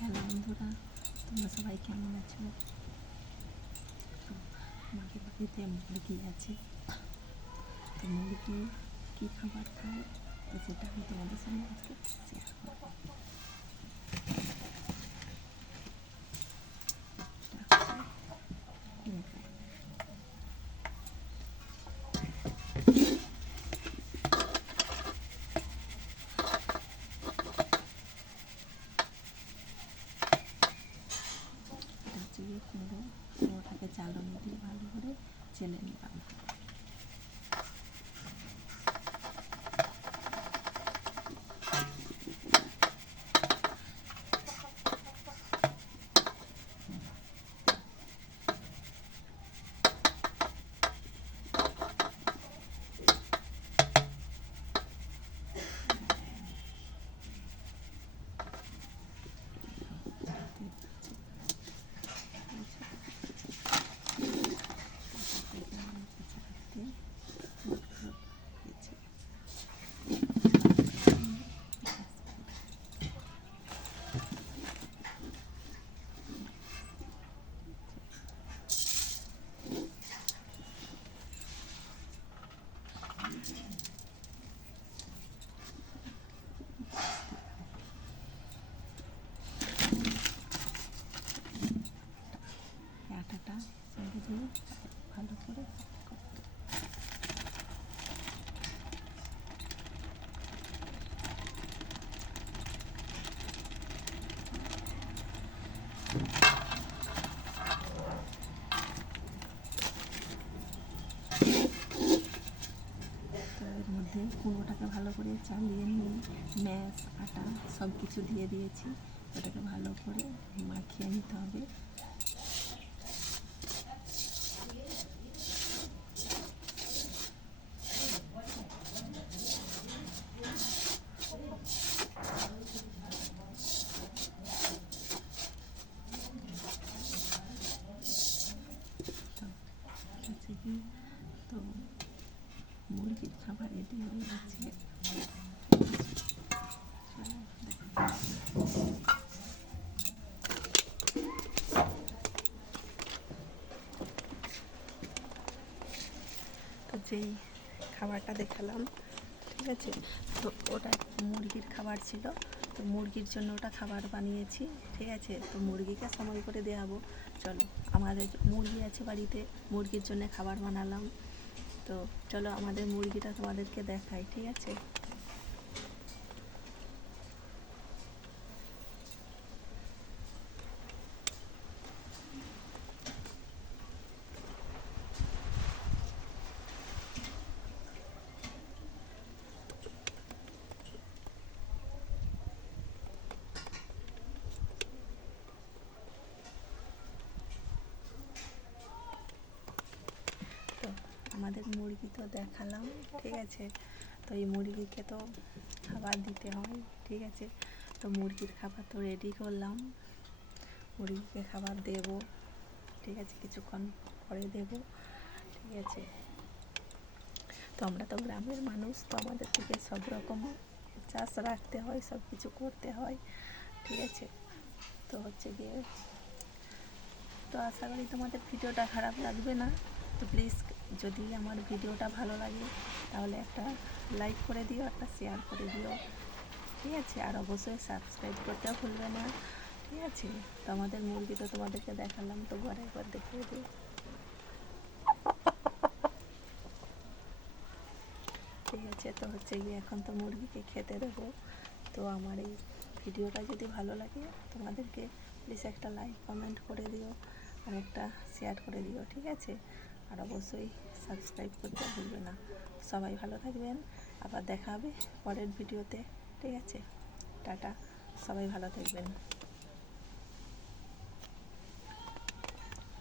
Hello বন্ধুরা, তোমরা সবাই কেমন আছো? তো আমাদের বাড়িতে মুরগি আছে। তো মুরগি কী খাবার খায়, তো সেটা আমি তোমাদের সঙ্গে আজকে শেয়ার করবো। কুমড়োটাকে চালনি দিয়ে ভালো করে চেলে নিলাম। আটাটা সঙ্গে দিয়ে ভালো করে এর মধ্যে কুমড়োটাকে ভালো করে চালিয়ে নিয়ে ম্যাশ আটা সব কিছু দিয়ে দিয়েছি। ওটাকে ভালো করে মাখিয়ে নিতে হবে। তো মুরগির খাবার রেডি হয়ে গেছে। তো যেই খাবারটা দেখালাম, ঠিক আছে, তো ওটা মুরগির খাবার ছিল। তো মুরগির জন্য ওটা খাবার বানিয়েছি, ঠিক আছে। তো মুরগিকে সময় করে দেওয়াবো। চলো, আমাদের মুরগি আছে বাড়িতে, মুরগির জন্য খাবার বানালাম। তো চলো আমাদের মুরগিটা তোমাদেরকে দেখাই, ঠিক আছে। তো আমাদের মুরগি তো দেখালাম, ঠিক আছে। তো এই মুরগিকে তো খাবার দিতে হয়, ঠিক আছে। তো মুরগির খাবার তো রেডি করলাম। মুরগিকে খাবার দেব, ঠিক আছে, কিছুক্ষণ পরে দেব, ঠিক আছে। তো আমরা তো গ্রামের মানুষ, তো আমাদের থেকে সব রকম চাষ রাখতে হয়, সব কিছু করতে হয়, ঠিক আছে। তো হচ্ছে গিয়ে, তো আশা করি তোমাদের ভিডিওটা খারাপ লাগবে না। তো প্লিজ, যদি আমার ভিডিওটা ভালো লাগে তাহলে একটা লাইক করে দিও, একটা শেয়ার করে দিও, ঠিক আছে। আর অবশ্যই সাবস্ক্রাইব করতেও ভুলবে না, ঠিক আছে। তো আমাদের মুরগি তো তোমাদেরকে দেখালাম, তো ঘরে একবার দেখিয়ে দিই, ঠিক আছে। তো হচ্ছে গিয়ে এখন তো মুরগিকে খেতে দেবো। তো আমার এই ভিডিওটা যদি ভালো লাগে তোমাদেরকে প্লিজ একটা লাইক কমেন্ট করে দিও, আর একটা শেয়ার করে দিও, ঠিক আছে। আর অবশ্যই সাবস্ক্রাইব করতে ভুলবে না। সবাই ভালো থাকবেন, আবার দেখা হবে পরের ভিডিওতে, ঠিক আছে। টাটা, সবাই ভালো থাকবেন।